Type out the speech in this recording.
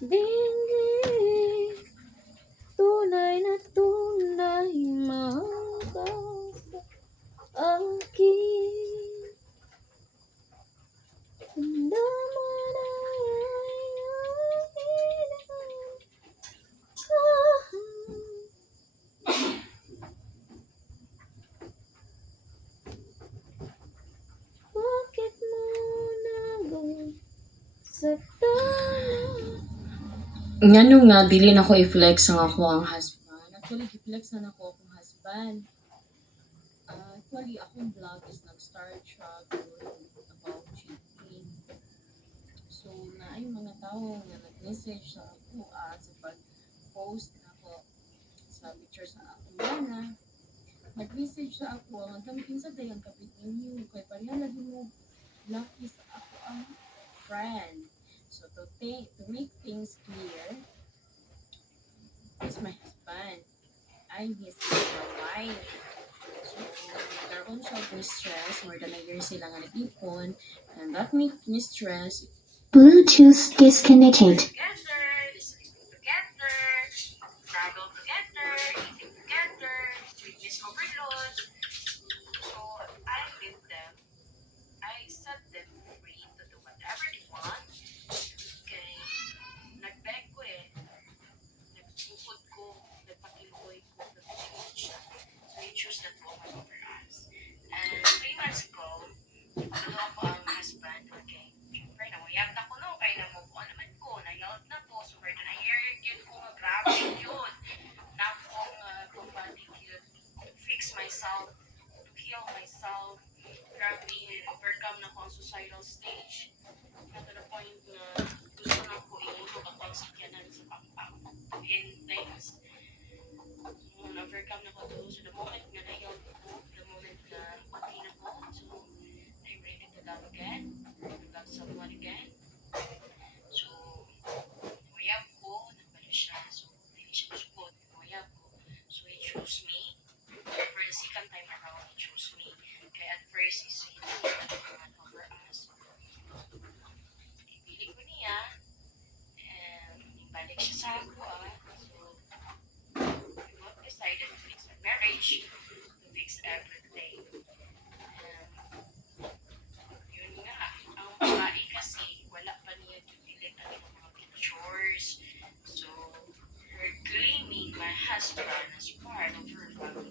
dinggin, tunay na tunay mahal ka sa akin. Damdaman ay aking bakit mo nagsaktan? Ngano nga dili na ko i-flex ang ako ang husband. Actually, i-flex na ako akong husband. Actually, akong vlog is nag-start siya about cheating. So, na ay mga tao nga nag-message sa ako sa pag-post na ako sa picture sa akong bana. Nag-message sa ako, hanggang kinsa day ang kapit ninyo. Kaya pareha lagi mo lucky sa ako ang friend. So, to make things clear, he's my husband. I'm his wife. So, nagkaroon siya of mistress. More than a year sila nga nag-ipon. And that make mistress. Bluetooth disconnected. Together, sleep together, travel together, eating together, fitness overload. So I with them. I set them free to do whatever they want. Kay nag-beg ko nagsukod ko, nagpakiluoy ko, nagpakiluoy siya. So he chose that woman over us. And 3 months ago, ano ako ang husband, okay? Siyempre, nawayag na ko no, kaya na-move on naman ko, na-yaot na ko, so pwede na year yun ko, grabe yun. Na akong kumbalik yun, fix myself, to heal myself, grabe, overcome na ko ang suicidal stage. Na to the point na gusto na ko iulog ako ang sakyanan sa pampang. And things, overcome na ko to, so the moment na na-yaot ko, the moment na okay na ko, so I'm ready to love again, to love someone again. So, mayab ko, nagbalik siya. So, hindi siya masukot. Mayab ko. So, he chose me. For the second time around, he chose me. Kaya at first, is he naman over us. Ibili ko niya. And, ibalik siya sa ako, So, we both decided to fix our marriage, to fix everything. Yun nga, ang babae kasi, wala pa niya didelete ang mga pictures. So, her claiming my husband as part of her family